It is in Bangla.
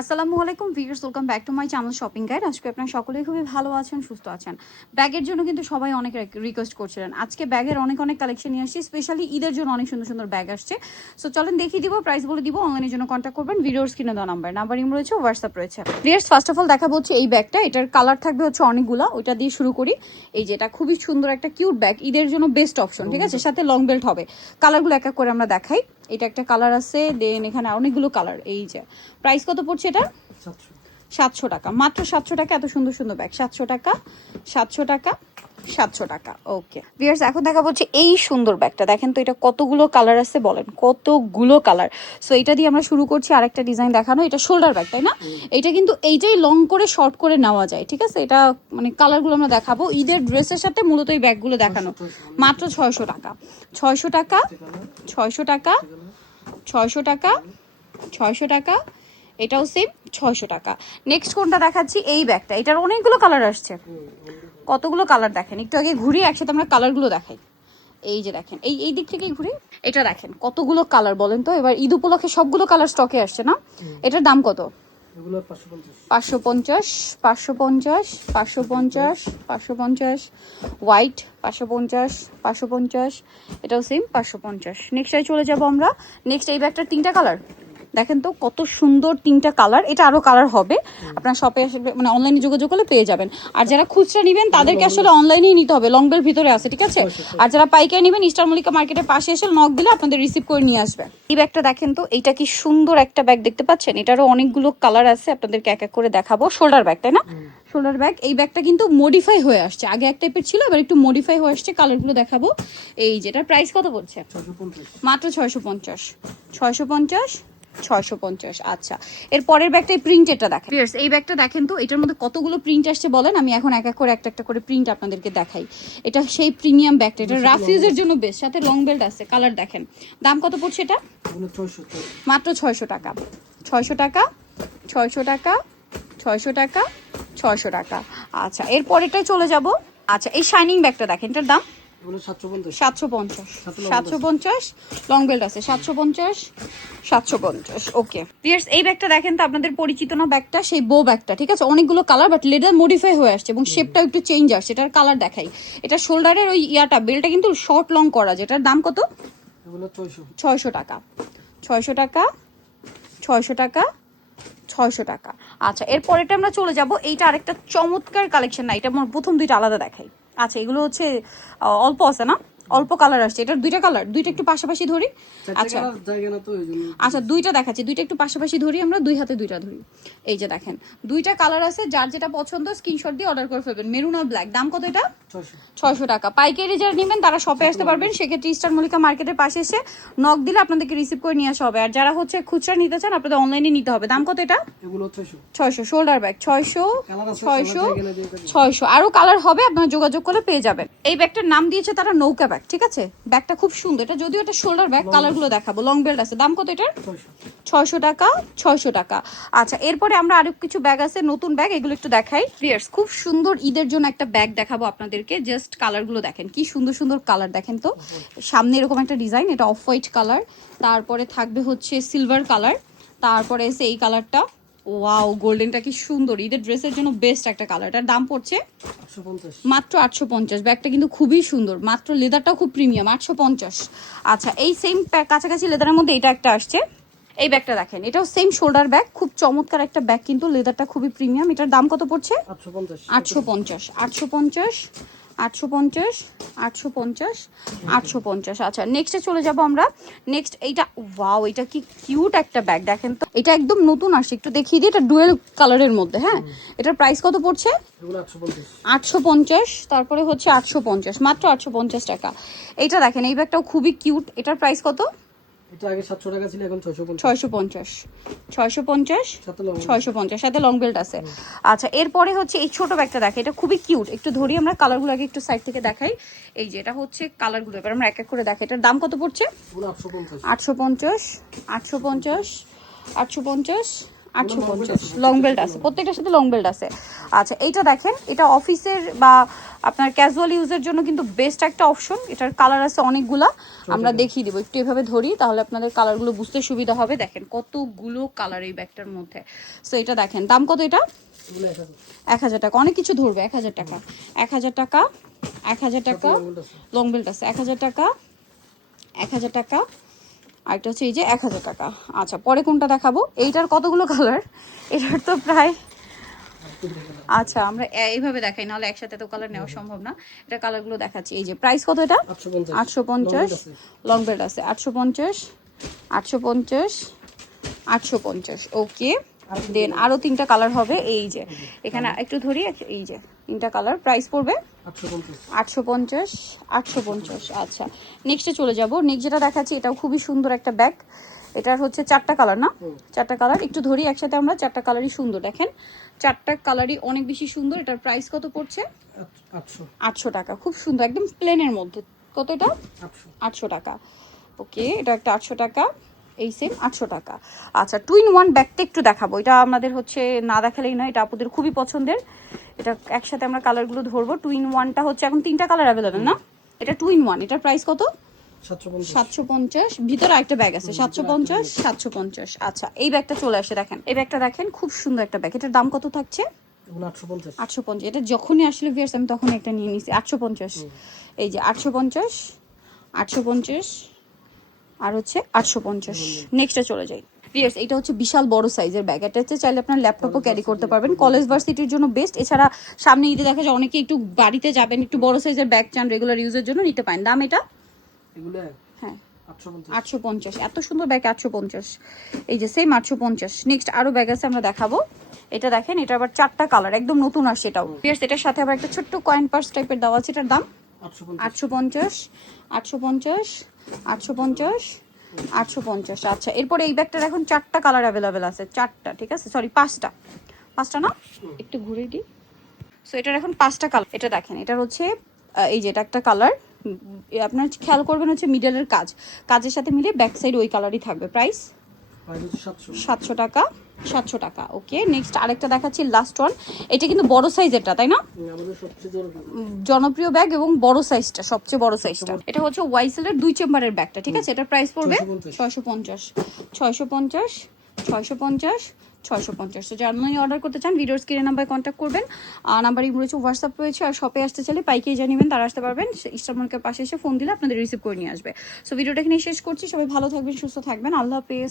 আসসালামু আলাইকুম viewers, welcome back to my channel shopping guide. আজকে আপনারা সকলেই খুবই ভালো আছেন, সুস্থ আছেন। ব্যাগের জন্য কিন্তু সবাই অনেক রিকোয়েস্ট করছিলেন। আজকে ব্যাগের অনেক কালেকশন নিয়ে আসছি, স্পেশালি ঈদের জন্য অনেক সুন্দর সুন্দর ব্যাগ আসছে। সো চলেন দেখিয়ে দিব, প্রাইস বলে দিব। অনলাইনের জন্য কন্ট্যাক্ট করবেন, ভিডিওর স্ক্রিনে দেওয়া নাম্বার ইম রয়েছে, হোয়াটসঅ্যাপ রয়েছে। ভিউয়ার্স, ফার্স্ট অফ অল দেখাবো হচ্ছে এই ব্যাগটা। এটার কালার থাকবে হচ্ছে অনেকগুলো, ওইটা দিয়ে শুরু করি। এই যে এটা খুবই সুন্দর একটা কিউট ব্যাগ, ঈদের জন্য বেস্ট অপশন, ঠিক আছে। সাথে লং বেল্ট হবে। কালারগুলো এক এক করে আমরা দেখাই। এটা একটা কালার আছে, দেন এখানে অনেকগুলো কালার। এই যে প্রাইস কত পড়ছে এটা? 700 টাকা, মাত্র 700 টাকা। এত সুন্দর সুন্দর ব্যাগ, 700 টাকা, 700 টাকা, 700 টাকা। ওকে ভিউয়ার্স, এখন দেখা হচ্ছে এই সুন্দর ব্যাগটা। দেখেন তো এটা কতগুলো কালার আছে, বলেন কতগুলো কালার। সো এটা দিয়ে আমরা শুরু করছি আরেকটা ডিজাইন দেখানো। এটা শোল্ডার ব্যাগ, তাই না? এটা কিন্তু এইটাই লং করে শর্ট করে নেওয়া যায়, ঠিক আছে। এটা মানে কালারগুলো আমরা দেখাবো ঈদের ড্রেসের সাথে, মূলত এই ব্যাগগুলো দেখানো। মাত্র 600 টাকা, 600 টাকা, 600 টাকা, 600 টাকা, 600 টাকা। এটাও সেম 600 টাকা। নেক্সট কোনটা দেখাচ্ছি? এই ব্যাগটা। এটার অনেকগুলো কালার আসছে, কতগুলো কালার দেখেন। একটু আগে ঘুরি, একসাথে আমরা কালারগুলো দেখাই। এই যে দেখেন, এই দিক থেকে ঘুরি, এটা দেখেন কতগুলো কালার, বলেন তো। এবার ঈদ উপলক্ষে সবগুলো কালার স্টকে আসছে না? এটার দাম কত? 550, 550, 550, 550, হোয়াইট 550, 550, এটাও সেম 550। নেক্সট চলে যাবো আমরা। নেক্সট এই ব্যাগটার 3টা কালার দেখেন তো, কত সুন্দর 3টা কালার। এটা আরো কালার হবে, আপনার শপে আসবে, মানে অনলাইনে যোগাযোগ করলে পেয়ে যাবেন। আর যারা খুচরা নেবেন তাদেরকে আসলে অনলাইনেই নিতে হবে, লং বেল ভিতরে আছে, ঠিক আছে। আর যারা পাইকারি নেবেন, ইস্টার মল্লিকা মার্কেটের পাশে এসে নক দিলে আপনাদের রিসিভ করে নিয়ে আসবে। এই ব্যাগটা দেখেন তো, এইটা কি সুন্দর একটা ব্যাগ, দেখতে পাচ্ছেন। এটারও অনেকগুলো কালার আছে, আপনাদেরকে এক এক করে দেখাবো। শোল্ডার ব্যাগ, তাই না? Shoulder bag. এই ব্যাগটা কিন্তু মডিফাই হয়ে আসছে, আগে এক টাইপের ছিল, এবার একটু মডিফাই হয়ে আসছে। কালারগুলো দেখাবো। এই যেটার প্রাইস কত পড়ছে? মাত্র 650, 650, 650। আচ্ছা, এর পরের ব্যাগটা প্রিন্টেডটা দেখেন। এই ব্যাগটা দেখেন তো, এটার মধ্যে কতগুলো প্রিন্ট আসছে বলেন। আমি এখন এক এক করে একটা একটা করে প্রিন্ট আপনাদেরকে দেখাই। এটা সেই প্রিমিয়াম ব্যাগটা, এটা রাফ ইউজের জন্য বেস্ট, সাথে লং বেল্ট আছে। কালার দেখেন। দাম কত পড়ছে এটা? মাত্র 600 টাকা, 600 টাকা, 600 টাকা, 600 টাকা, 600 টাকা। আচ্ছা, এর পরেরটাই চলে যাব। আচ্ছা, এই শাইনিং ব্যাগটা দেখেন, এটার দাম 750, 750, লং বেল্ট আছে 750, 750। ওকে ভিউয়ার্স, এই ব্যাগটা দেখেন তো, আপনাদের পরিচিত না ব্যাগটা? সেই বো ব্যাগটা, ঠিক আছে। অনেকগুলো কালার, বাট লেদার মডিফাই হয়ে আসছে এবং শেপটাও একটু চেঞ্জ আসছে। এটার কালার দেখাই। এটা শোল্ডারের ওই ইয়াটা, বেলটা কিন্তু শর্ট লং করা। যেটার দাম কত? 600 টাকা, 600 টাকা, 600 টাকা, 600 টাকা। আচ্ছা, এরপরেটা আমরা চলে যাব। এইটা আরেকটা চমৎকার কালেকশন। না, এটা আমার প্রথম দুইটা আলাদা দেখাই। আচ্ছা, এগুলো হচ্ছে অল্প আছে না, অল্প কালার আসছে। এটার 2টা কালার, 2টা একটু পাশাপাশি ধরি। আচ্ছা আচ্ছা, 2টা দেখাচ্ছি, 2টা একটু পাশাপাশি ধরি, আমরা 2 হাতে 2টা ধরি। এই যে দেখেন, 2টা কালার আছে। যার যেটা পছন্দ স্ক্রিনশট দিয়ে অর্ডার করে ফেলবেন। মেরুন আর ব্ল্যাক। দাম কত এটা? 600 টাকা। পাইকারি যারা নেবেন তারা শপে আসতে পারবেন, সেক্ষেত্রে ইস্টার মল্লিকা মার্কেটের পাশে এসে নক দিলে আপনাদেরকে রিসিভ করে নিয়ে আসা হবে। আর যারা হচ্ছে খুচরা নিতে চান, আপনাদের অনলাইনে নিতে হবে। দাম কত এটা? 600। Shoulder bag 600, 600, 600। আরো কালার হবে, আপনারা যোগাযোগ করলে পেয়ে যাবেন। এই ব্যাগটার নাম দিয়েছে তারা নৌকা ব্যাগ, ঠিক আছে। ব্যাগটা খুব সুন্দর। এটা যদিও এটা শোল্ডার ব্যাগ, কালারগুলো দেখাবো। লং বেল্ট আছে। দাম কত এটার? 600 টাকা, 600 টাকা। আচ্ছা, এরপরে আমরা আরো কিছু ব্যাগ আছে, নতুন ব্যাগ, এগুলো একটু দেখাই। ভিউয়ার্স, খুব সুন্দর ঈদের জন্য একটা ব্যাগ দেখাবো আপনাদেরকে। জাস্ট কালারগুলো দেখেন, কি সুন্দর সুন্দর কালার দেখেন তো। সামনে এরকম একটা ডিজাইন, এটা অফ হোয়াইট কালার, তারপরে থাকবে হচ্ছে সিলভার কালার, তারপরে এসে এই কালারটা। ওয়াও, গোল্ডেনটা কি সুন্দর, ঈদের ড্রেসের জন্য বেস্ট একটা কালার। এটার দাম পড়ছে মাত্র 850। ব্যাগটা কিন্তু খুবই সুন্দর, মাত্র লেদারটাও খুব প্রিমিয়াম, 850। আচ্ছা, এই সেম কাছাকাছি লেদারের মধ্যে এটা একটা আসছে। এই ব্যাগটা দেখেন, এটাও সেম শোল্ডার ব্যাগ, খুব চমৎকার একটা ব্যাগ, কিন্তু লেদারটা খুবই প্রিমিয়াম। এটার দাম কত পড়ছে? 850, 850, 850, 850, 850। আচ্ছা, নেক্সটে চলে যাব আমরা। নেক্সট এইটা, ওয়াও, এটা কি কিউট একটা ব্যাগ দেখেন তো। এটা একদম নতুন আসছে, একটু দেখিয়ে দিই। এটা ডুয়েল কালারের মধ্যে, হ্যাঁ। এটার প্রাইস কত পড়ছে? 850, তারপরে হচ্ছে 850, মাত্র 850 টাকা। এইটা দেখেন, এই ব্যাগটাও খুবই কিউট। এটার প্রাইস কত? এটা আগে 700 টাকা ছিল, এখন 650, 650, 650, 650, সাথে লং বেল্ট আছে। আচ্ছা, এরপরে হচ্ছে এই ছোট ব্যাগটা দেখে, এটা খুবই কিউট। একটু ধরি আমরা, কালারগুলো আগে একটু সাইড থেকে দেখাই। এই যে এটা হচ্ছে কালারগুলো, এবার আমরা এক এক করে দেখাই। এটার দাম কত পড়ছে? 850, 850, 850, 850, 850 লং বেল্ট আছে, প্রত্যেকটার সাথে লং বেল্ট আছে। আচ্ছা এইটা দেখেন, এটা অফিসের বা আপনার ক্যাজুয়াল ইউজের জন্য কিন্তু বেস্ট একটা অপশন। এটার কালার আছে অনেকগুলা, আমরা দেখিয়ে দিব একটু এভাবে ধরি, তাহলে আপনাদের কালারগুলো বুঝতে সুবিধা হবে। দেখেন কতগুলো কালার এই ব্যাগটার মধ্যে। সো এটা দেখেন, দাম কত এটা? 1000 টাকা। অনেক কিছু ধরবে। 1000 টাকা, 1000 টাকা, 1000 টাকা, লং বেল্ট আছে 1000 টাকা, 1000 টাকা, আরেকটা হচ্ছে এই যে 1000 টাকা। আচ্ছা পরে কোনটা দেখাবো? এইটার কতগুলো কালার, এটার তো প্রায়, আচ্ছা আমরা এইভাবে দেখাই, নাহলে একসাথে তো কালার নেওয়া সম্ভব না। এটা কালারগুলো দেখাচ্ছি। এই যে প্রাইস কত এটা? 850, লং বেল্ট আছে 850, 850, 850। ওকে, দেন আরো 3টা কালার হবে। এই যে এখানে একটু ধরি, এই যে 3টা কালার, প্রাইস পড়বে 850, 850। আচ্ছা নেক্সটে চলে যাব। নেক্সট যেটা দেখাচ্ছি এটাও খুবই সুন্দর একটা ব্যাগ। এটার হচ্ছে 4টা কালার না? 4টা কালার, একটু ধরি একসাথে আমরা। 4টা কালারই সুন্দর, দেখেন 4টা কালারই অনেক বেশি সুন্দর। এটার প্রাইস কত পড়ছে? 800 টাকা। খুব সুন্দর, একদম প্লেনের মধ্যে। কত এটা? 800 টাকা। ওকে, এটা একটা 800 টাকা, এই সেম 800 টাকা। আচ্ছা 2-in-1 ব্যাগটা একটু দেখাবো। এটা আমাদের হচ্ছে না দেখালেই নয়, এটা আপুদের খুবই পছন্দের। এটা একসাথে আমরা কালারগুলো ধরবো। 2-in-1টা হচ্ছে এখন 3টা কালার অ্যাভেলেবেল না? এটা 2-in-1, এটার প্রাইস কত? 750। ভিতরে আরেকটা ব্যাগ আছে 750, 750। আচ্ছা এই ব্যাগটা চলে আসে, দেখেন এই ব্যাগটা দেখেন, খুব সুন্দর একটা ব্যাগ। এটার দাম কত থাকছে? 850। এটা যখনই আসলে ভিউয়ার্স আমি তখন একটা নিয়ে নিছি 850। এই যে 850, 850 আর হচ্ছে 850। নেক্সটে চলে যাই। ভিউয়ার্স এটা হচ্ছে বিশাল বড় সাইজের ব্যাগ। এটা হচ্ছে চাইলে আপনার ল্যাপটপও ক্যারি করতে পারবেন, কলেজ ভার্সিটির জন্য বেস্ট। এছাড়া সামনে ঈদে দেখা যায় অনেকে একটু বাড়িতে যাবেন, একটু বড় সাইজের ব্যাগ চান রেগুলার ইউজের জন্য, নিতে পারেন। দাম এটা? হ্যাঁ 850। এত সুন্দর ব্যাগ 850। এই যে সেম 850। নেক্সট আরো ব্যাগ আছে, আমরা দেখাবো। এটা দেখেন, এটা আবার 4টা কালার, একদম নতুন আসছে এটাও। ভিউয়ার্স এটার সাথে আবার একটা ছোট্ট কয়েন পার্স টাইপের দেওয়া আছে। এটার দাম 850, 850, 850, 850। আচ্ছা এরপরে এই ব্যাগটার এখন 4টা কালার অ্যাভেলেবেল আছে। 4টা, ঠিক আছে, সরি 5টা, 5টা না, একটু ঘুরে দিই। সো এটার এখন 5টা কালার। এটা দেখেন, এটার হচ্ছে এই যে এটা একটা কালার, আপনার খেয়াল করবেন হচ্ছে মিডলের কাজের সাথে মিলে ব্যাক সাইড ওই কালারই থাকবে। প্রাইস 700 টাকা, 700 টাকা। ওকে নেক্সট আরেকটা দেখাচ্ছি, লাস্ট ওয়ান। এটা কিন্তু বড় সাইজেরটা, তাই না? জনপ্রিয় ব্যাগ এবং বড় সাইজটা, সবচেয়ে বড় সাইজটা। এটা হচ্ছে ওয়াইসেলের 2 চেম্বারের ব্যাগটা, ঠিক আছে? এটার প্রাইস পড়বে 650, 650, 650, 650। তো যারা অনলাইনে অর্ডার করতে চান ভিডিওর স্ক্রিনে নাম্বারে কন্ট্যাক্ট করবেন। নাম্বারই রয়েছে, হোয়াটসঅ্যাপ রয়েছে। আর শপে আসতে চাইলে পাইকারি জানিবেন, তারা আসতে পারবেন। ইস্টারমার্কের পাশে এসে ফোন দিলে আপনাদের রিসিভ করে নিয়ে আসবে। সো ভিডিওটা এখানে শেষ করছি। সবাই ভালো থাকবেন, সুস্থ থাকবেন, আল্লাহ হাফেজ।